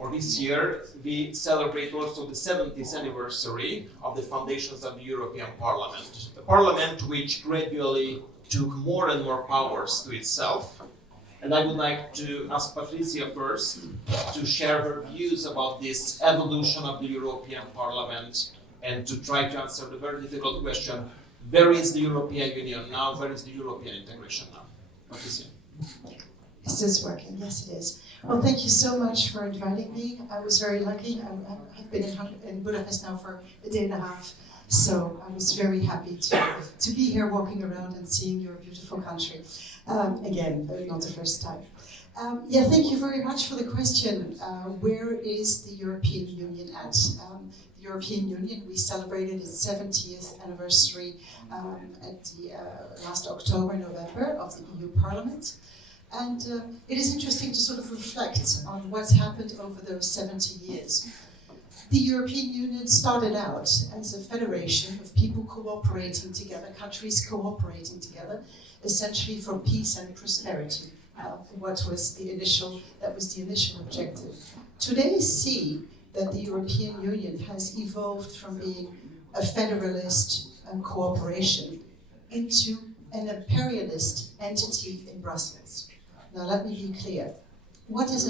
or this year, we celebrate also the 70th anniversary of the foundations of the European Parliament. The Parliament which gradually took more and more powers to itself. And I would like to ask Patricia first to share her views about this evolution of the European Parliament and to try to answer the very difficult question, where is the European Union now? Where is the European integration now? Patricia. Is this working? Yes, it is. Well, thank you so much for inviting me. I was very lucky. I've been in Budapest now for a day and a half, so I was very happy to be here walking around and seeing your beautiful country. Again, not the first time. Yeah, thank you very much for the question. Where is the European Union at? The European Union, we celebrated its 70th anniversary at the last October, November of the EU Parliament. And it is interesting to sort of reflect on what's happened over those 70 years. The European Union started out as a federation of people cooperating together, countries cooperating together, essentially for peace and prosperity. That was the initial objective. Today, see that the European Union has evolved from being a federalist cooperation into an imperialist entity in Brussels. Now, let me be clear. What is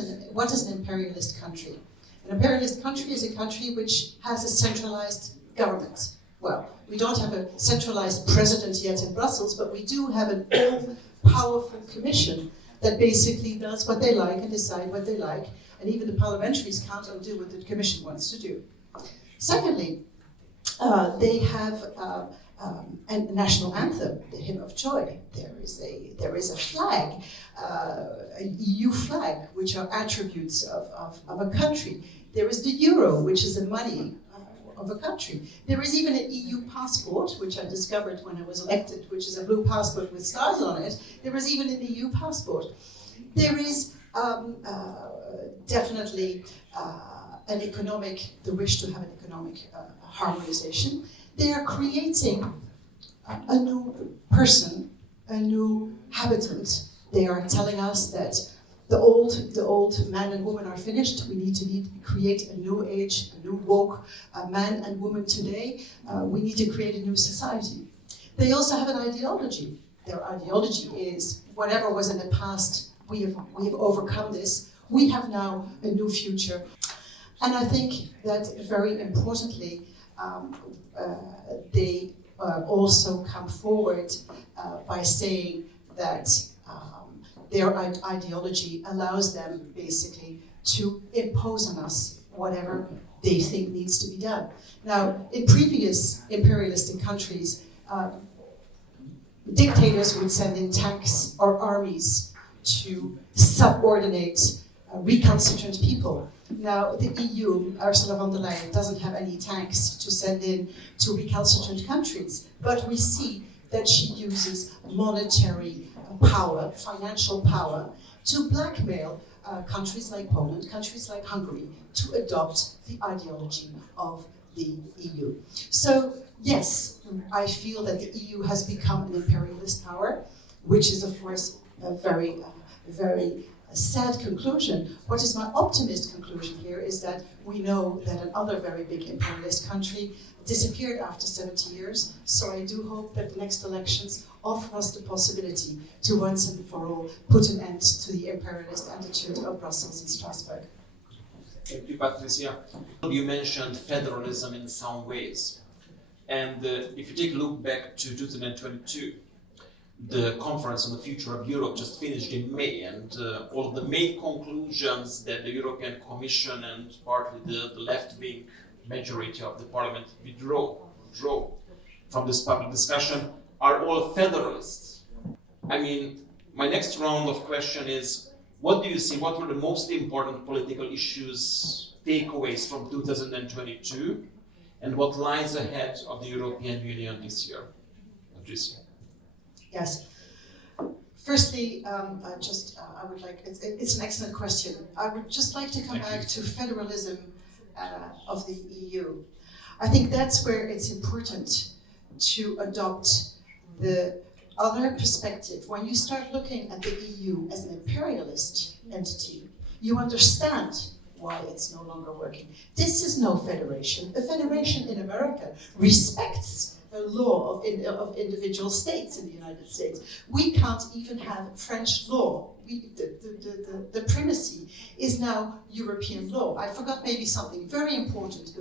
an imperialist country? An imperialist country is a country which has a centralized government. Well, we don't have a centralized president yet in Brussels, but we do have an all-powerful commission that basically does what they like and decide what they like, and even the parliamentaries can't undo what the commission wants to do. Secondly, they have a national anthem, the Hymn of Joy. There is a flag, an EU flag, which are attributes of a country. There is the euro, which is the money of a country. There is even an EU passport, which I discovered when I was elected, which is a blue passport with stars on it. There is even an EU passport. There is definitely the wish to have an economic harmonization. They are creating a new person, a new habitant. They are telling us that the old man and woman are finished. We need to create a new age, a new woke man and woman today. We need to create a new society. They also have an ideology. Their ideology is whatever was in the past, we have overcome this. We have now a new future. And I think that very importantly, they also come forward by saying that their ideology allows them basically to impose on us whatever they think needs to be done. Now, in previous imperialistic countries, dictators would send in tanks or armies to subordinate recalcitrant people. Now, the EU, Ursula von der Leyen, doesn't have any tanks to send in to recalcitrant countries, but we see that she uses monetary power, financial power, to blackmail countries like Poland, countries like Hungary, to adopt the ideology of the EU. So, yes, I feel that the EU has become an imperialist power, which is, of course, a very sad conclusion. What is my optimist conclusion here is that we know that another very big imperialist country disappeared after 70 years, so I do hope that the next elections offer us the possibility to once and for all put an end to the imperialist attitude of Brussels and Strasbourg. Thank you, Patricia. You mentioned federalism in some ways, and if you take a look back to 2022, the conference on the future of Europe just finished in May, and all of the main conclusions that the European Commission and partly the left-wing majority of the Parliament withdraw from this public discussion are all federalists. I mean, my next round of question is, what do you see, what were the most important political issues, takeaways from 2022, and what lies ahead of the European Union this year? Patricia. Yes. Firstly, I would like, it's an excellent question. I would just like to come back to federalism of the EU. I think that's where it's important to adopt the other perspective. When you start looking at the EU as an imperialist entity, you understand why it's no longer working. This is no federation. A federation in America respects the law of individual states in the United States. We can't even have French law. The primacy is now European law. I forgot maybe something very important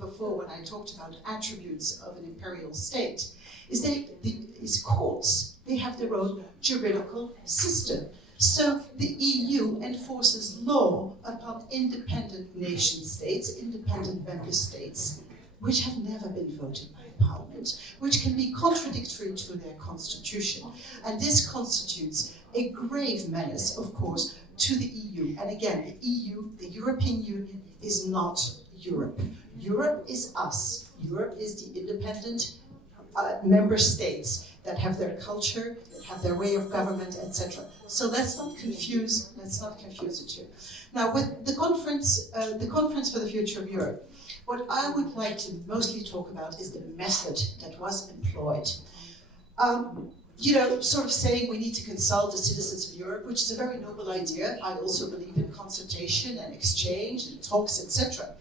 before when I talked about attributes of an imperial state, is these courts, they have their own juridical system. So the EU enforces law upon independent nation states, independent member states, which have never been voted by Parliament, which can be contradictory to their constitution. And this constitutes a grave menace, of course, to the EU. And again, the EU, the European Union, is not Europe. Europe is us. Europe is the independent member states that have their culture, that have their way of government, etc. So let's not confuse the two. Now, with the conference for the future of Europe, what I would like to mostly talk about is the method that was employed. Sort of saying we need to consult the citizens of Europe, which is a very noble idea. I also believe in consultation and exchange and talks, etc.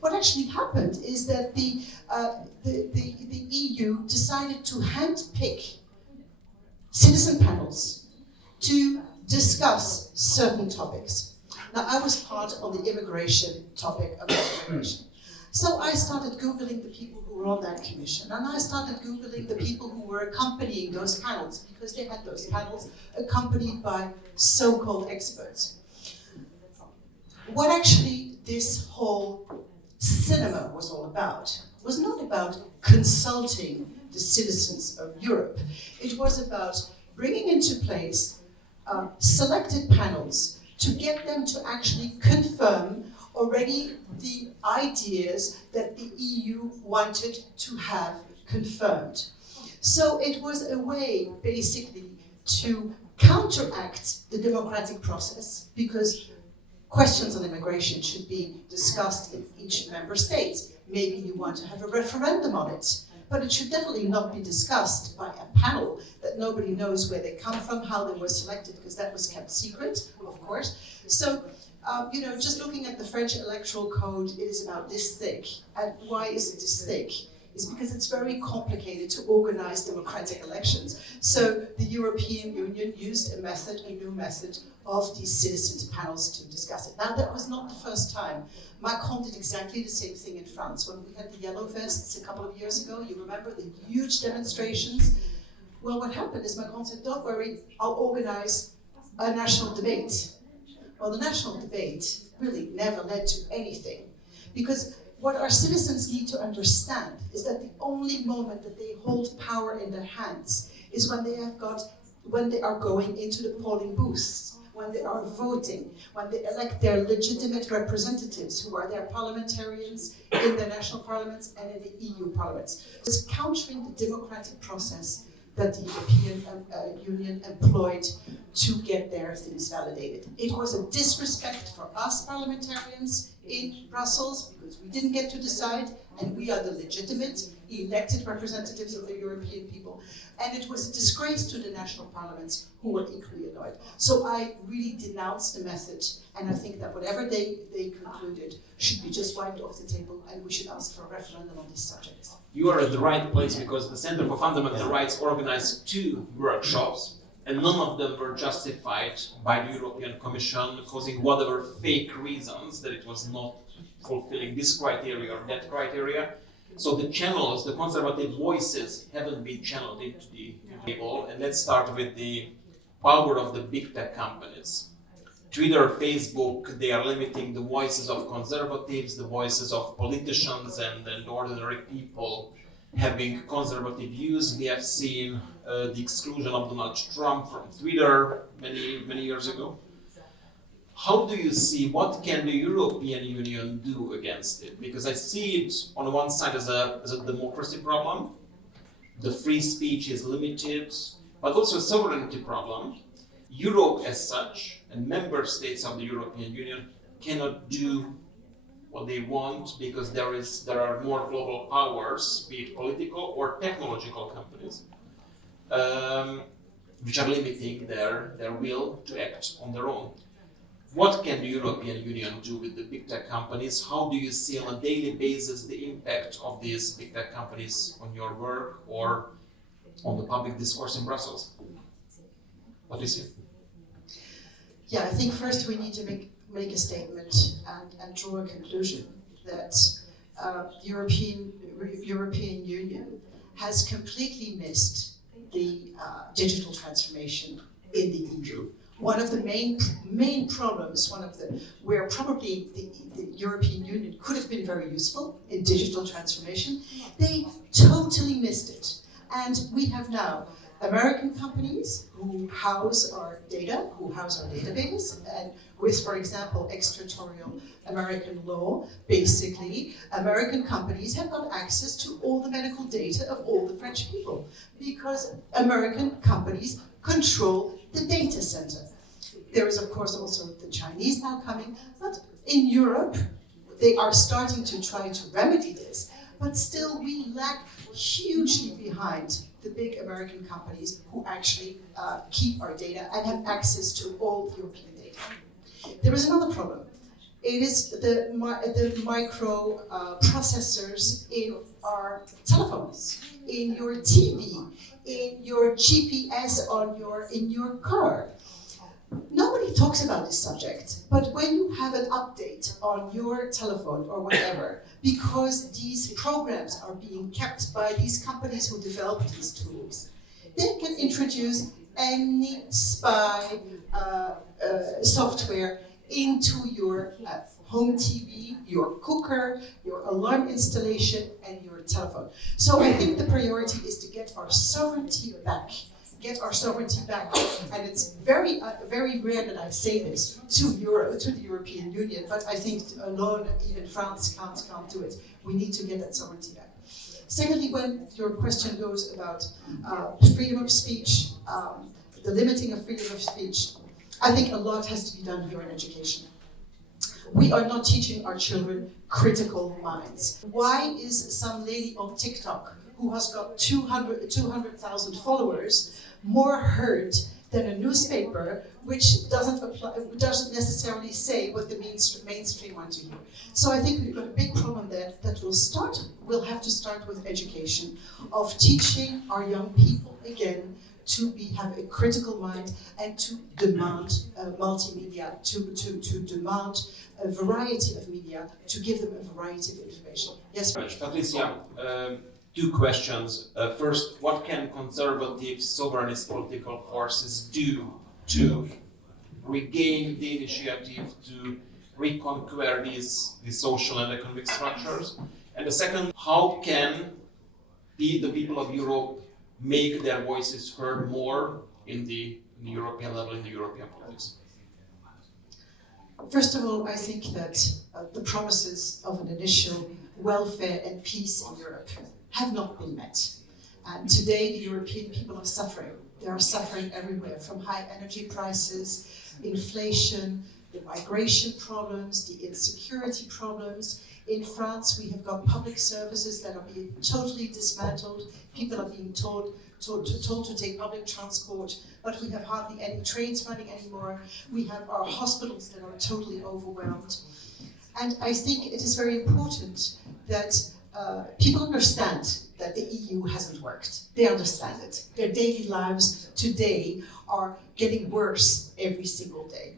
What actually happened is that the EU decided to handpick citizen panels to discuss certain topics. Now, I was part of the immigration topic about immigration. So I started Googling the people who were on that commission, and I started Googling the people who were accompanying those panels, because they had those panels accompanied by so-called experts. What actually this whole cinema was all about was not about consulting the citizens of Europe. It was about bringing into place selected panels to get them to actually confirm already the ideas that the EU wanted to have confirmed. So it was a way, basically, to counteract the democratic process, because questions on immigration should be discussed in each member state. Maybe you want to have a referendum on it, but it should definitely not be discussed by a panel that nobody knows where they come from, how they were selected, because that was kept secret, of course. So, just looking at the French electoral code, it is about this thick. And why is it this thick? It's because it's very complicated to organize democratic elections. So the European Union used a new method of these citizens' panels to discuss it. Now, that was not the first time. Macron did exactly the same thing in France. When we had the yellow vests a couple of years ago, you remember the huge demonstrations? Well, what happened is Macron said, don't worry, I'll organize a national debate. Well, the national debate really never led to anything, because what our citizens need to understand is that the only moment that they hold power in their hands is when they are going into the polling booths, when they are voting, when they elect their legitimate representatives, who are their parliamentarians in the national parliaments and in the EU parliaments. It's countering the democratic process that the European Union employed to get their things validated. It was a disrespect for us parliamentarians in Brussels, because we didn't get to decide, and we are the legitimate elected representatives of the European people. And it was a disgrace to the national parliaments, who were equally annoyed. So I really denounced the method, and I think that whatever they concluded should be just wiped off the table, and we should ask for a referendum on this subject. You are at the right place, because the Center for Fundamental Rights organized 2 workshops, and none of them were justified by the European Commission, causing whatever fake reasons that it was not fulfilling this criteria or that criteria. So the channels, the conservative voices, haven't been channeled into the table. And let's start with the power of the big tech companies. Twitter, Facebook, they are limiting the voices of conservatives, the voices of politicians and ordinary people having conservative views. We have seen the exclusion of Donald Trump from Twitter many years ago. How do you see, what can the European Union do against it? Because I see it on one side as a democracy problem. The free speech is limited, but also a sovereignty problem. Europe as such, and member states of the European Union, cannot do what they want, because there are more global powers, be it political or technological companies, which are limiting their will to act on their own. What can the European Union do with the big tech companies? How do you see on a daily basis the impact of these big tech companies on your work or on the public discourse in Brussels? Patricia? Yeah, I think first we need to make a statement and draw a conclusion that European Union has completely missed the digital transformation in the EU. One of the main problems, where probably the European Union could have been very useful in digital transformation, they totally missed it. And we have now American companies who house our data, who house our database, and with, for example, extraterritorial American law, basically, American companies have got access to all the medical data of all the French people, because American companies control the data center. There is, of course, also the Chinese now coming, but in Europe, they are starting to try to remedy this, but still we lag hugely behind the big American companies who actually keep our data and have access to all European data. There is another problem. It is the micro processors in our telephones, in your TV, in your GPS in your car. Nobody talks about this subject, but when you have an update on your telephone or whatever, because these programs are being kept by these companies who develop these tools, they can introduce any spy software into your home TV, your cooker, your alarm installation, and your telephone. So I think the priority is to get our sovereignty back. And it's very rare that I say this to the European Union, but I think alone even France can't do it. We need to get that sovereignty back. Secondly, when your question goes about freedom of speech, the limiting of freedom of speech, I think a lot has to be done here in education. We are not teaching our children critical minds. Why is some lady on TikTok who has got 200,000 followers more heard than a newspaper which doesn't necessarily say what the mainstream want to hear? So I think we've got a big problem there that we'll have to start with education, of teaching our young people again to have a critical mind and to demand multimedia, to demand a variety of media, to give them a variety of information. Yes, Patricia, two questions. First, what can conservative sovereignist political forces do to regain the initiative to reconquer these social and economic structures? And the second, how can the people of Europe make their voices heard more in the European level, in the European politics? First of all, I think that the promises of an initial welfare and peace in Europe have not been met. And today the European people are suffering. They are suffering everywhere, from high energy prices, inflation, the migration problems, the insecurity problems. In France, we have got public services that are being totally dismantled. People are being told to take public transport, but we have hardly any trains running anymore. We have our hospitals that are totally overwhelmed. And I think it is very important that people understand that the EU hasn't worked. They understand it. Their daily lives today are getting worse every single day.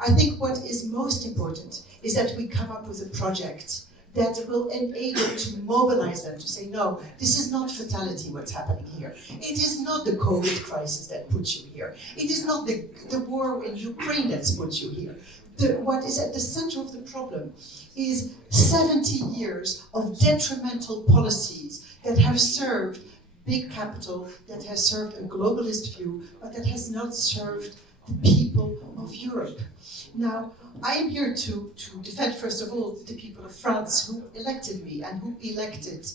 I think what is most important is that we come up with a project that will enable to mobilize them to say, no, this is not fatality what's happening here. It is not the COVID crisis that puts you here. It is not the war in Ukraine that's put you here. What is at the center of the problem is 70 years of detrimental policies that have served big capital, that has served a globalist view, but that has not served the people of Europe. Now, I am here to defend, first of all, the people of France who elected me and who elected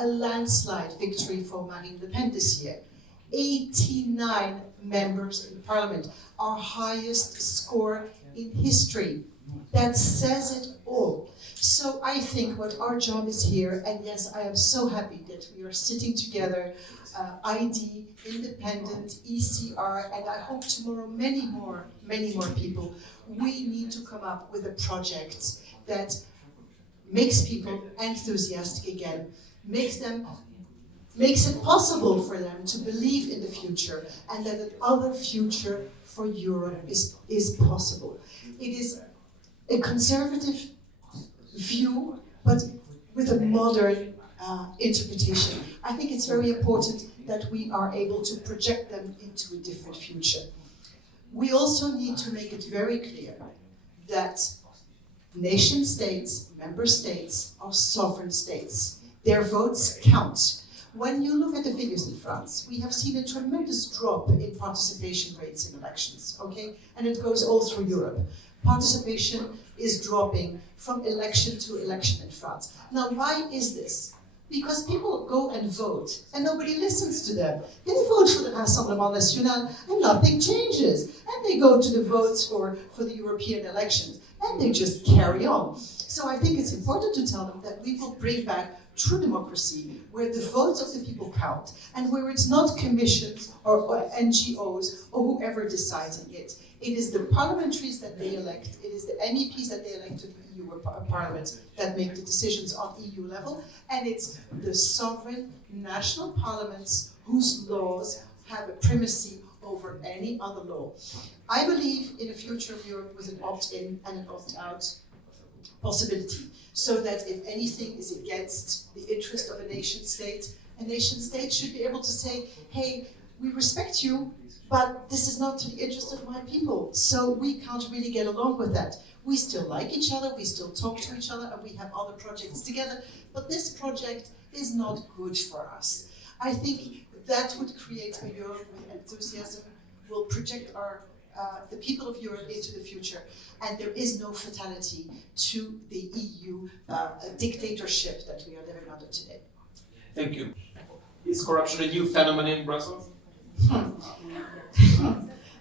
a landslide victory for Marine Le Pen this year. 89 members in parliament, our highest score in history. That says it all. So I think what our job is here, and yes, I am so happy that we are sitting together, ID, Independent, ECR, and I hope tomorrow many more people. We need to come up with a project that makes people enthusiastic again, makes it possible for them to believe in the future, and that another future for Europe is possible. It is a conservative view, but with a modern interpretation. I think it's very important that we are able to project them into a different future. We also need to make it very clear that nation states, member states, are sovereign states. Their votes count. When you look at the figures in France, we have seen a tremendous drop in participation rates in elections, okay? And it goes all through Europe. Participation is dropping from election to election in France. Now, why is this? Because people go and vote and nobody listens to them. They vote for the Rassemblement National and nothing changes. And they go to the votes for the European elections and they just carry on. So I think it's important to tell them that we will bring back true democracy, where the votes of the people count, and where it's not commissions or NGOs or whoever deciding it. It is the parliamentaries that they elect, it is the MEPs that they elect to the EU Parliament that make the decisions on EU level, and it's the sovereign national parliaments whose laws have a primacy over any other law. I believe in a future of Europe with an opt-in and an opt-out possibility, so that if anything is against the interest of a nation state should be able to say, hey, we respect you, but this is not to the interest of my people, so we can't really get along with that. We still like each other, we still talk to each other, and we have other projects together, but this project is not good for us. I think that would create a Europe with enthusiasm, will project the people of Europe into the future, and there is no fatality to the EU dictatorship that we are living under today. Thank you. Is corruption a new phenomenon in Brussels?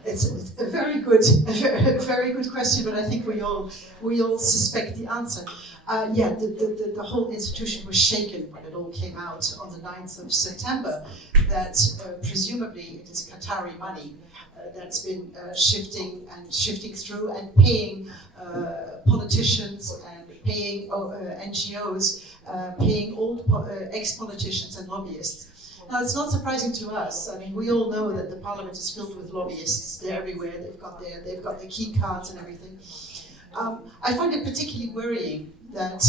It's a very good question, but I think we all suspect the answer. The whole institution was shaken when it all came out on the 9th of September that presumably it is Qatari money that's been shifting through and paying politicians and paying NGOs, paying old ex-politicians and lobbyists. Now, it's not surprising to us. I mean, we all know that the parliament is filled with lobbyists. They're everywhere. They've got their key cards and everything. I find it particularly worrying that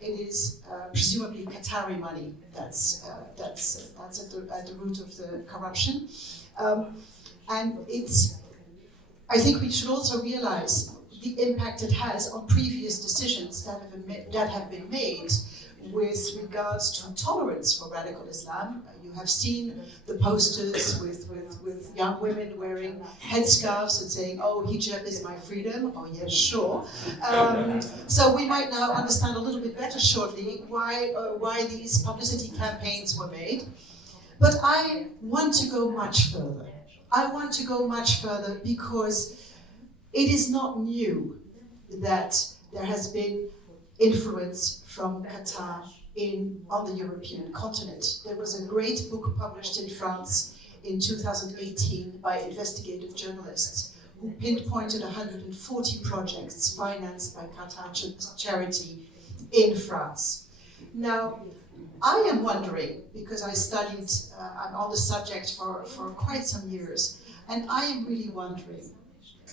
it is presumably Qatari money that's at the root of the corruption. And I think we should also realize the impact it has on previous decisions that have been made with regards to tolerance for radical Islam. You have seen the posters with young women wearing headscarves and saying, oh, hijab is my freedom. Oh, yes, sure. So we might now understand a little bit better shortly why these publicity campaigns were made. But I want to go much further. I want to go much further because it is not new that there has been influence from Qatar on the European continent. There was a great book published in France in 2018 by investigative journalists who pinpointed 140 projects financed by Qatar charity in France. Now, I am wondering, because I studied, I'm on the subject for quite some years, and I am really wondering,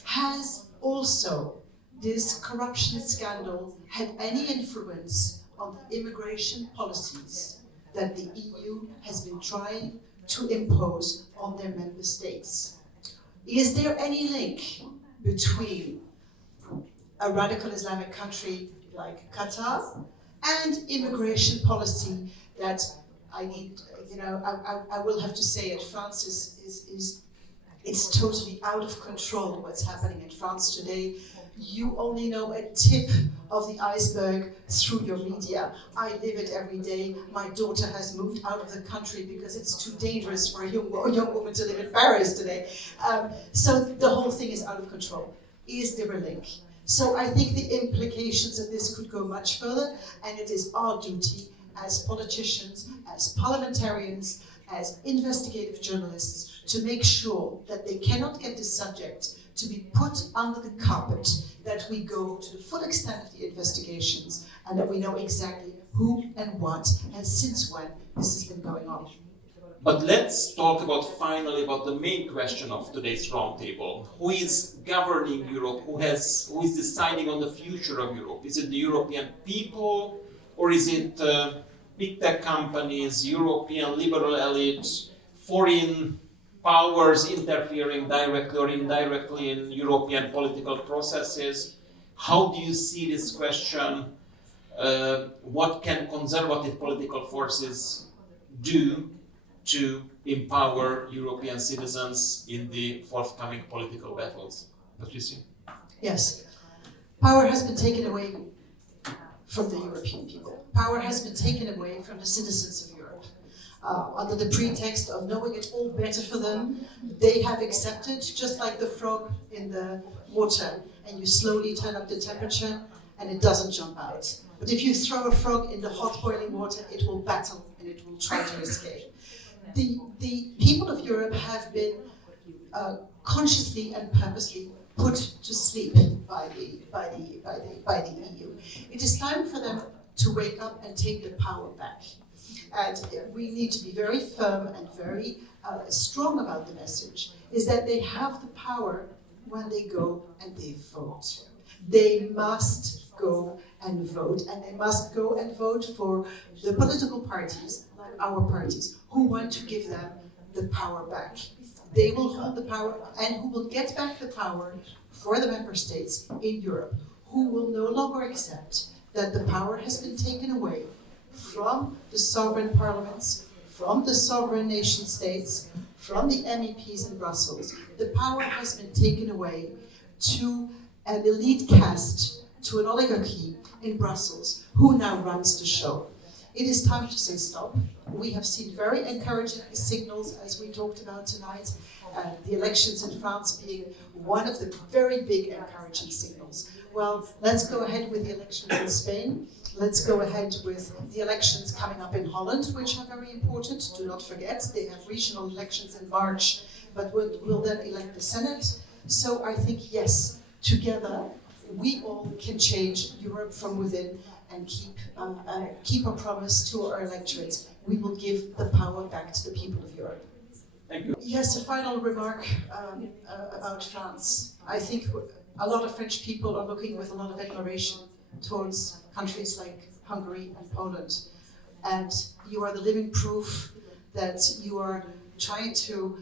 has also this corruption scandal had any influence on the immigration policies that the EU has been trying to impose on their member states? Is there any link between a radical Islamic country like Qatar and immigration policy that I will have to say it, France is totally out of control what's happening in France today. You only know a tip of the iceberg through your media. I live it every day. My daughter has moved out of the country because it's too dangerous for a young woman to live in Paris today. So the whole thing is out of control. Is there a link? So I think the implications of this could go much further, and it is our duty as politicians, as parliamentarians, as investigative journalists, to make sure that they cannot get this subject to be put under the carpet, that we go to the full extent of the investigations, and that we know exactly who and what and since when this has been going on. But let's talk finally about the main question of today's roundtable. Who is governing Europe? Who is deciding on the future of Europe? Is it the European people, or is it big tech companies, European liberal elites, foreign powers interfering directly or indirectly in European political processes? How do you see this question? What can conservative political forces do to empower European citizens in the forthcoming political battles? Patricia? Yes. Power has been taken away from the European people. Power has been taken away from the citizens of Europe. Under the pretext of knowing it all better for them, they have accepted, just like the frog in the water, and you slowly turn up the temperature and it doesn't jump out. But if you throw a frog in the hot boiling water, it will battle and it will try to escape. The people of Europe have been consciously and purposely put to sleep by the EU. It is time for them to wake up and take the power back. And we need to be very firm and very strong about the message, is that they have the power when they go and they vote. They must go and vote, and they must go and vote for the political parties, like our parties, who want to give them the power back. They will hold the power, and who will get back the power for the member states in Europe, who will no longer accept that the power has been taken away from the sovereign parliaments, from the sovereign nation states, from the MEPs in Brussels. The power has been taken away to an elite caste, to an oligarchy in Brussels, who now runs the show. It is time to say stop. We have seen very encouraging signals, as we talked about tonight, the elections in France being one of the very big encouraging signals. Well, let's go ahead with the elections in Spain. Let's go ahead with the elections coming up in Holland, which are very important. Do not forget, they have regional elections in March, but will then elect the Senate. So I think, yes, together, we all can change Europe from within and keep our promise to our electorate. We will give the power back to the people of Europe. Thank you. Yes, a final remark about France. I think a lot of French people are looking with a lot of admiration towards countries like Hungary and Poland. And you are the living proof that you are trying to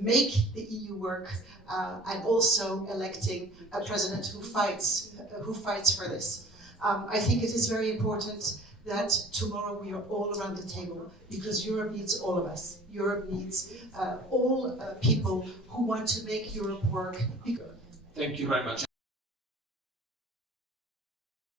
make the EU work and also electing a president who fights for this. I think it is very important that tomorrow we are all around the table, because Europe needs all of us. Europe needs all people who want to make Europe work. Thank you very much.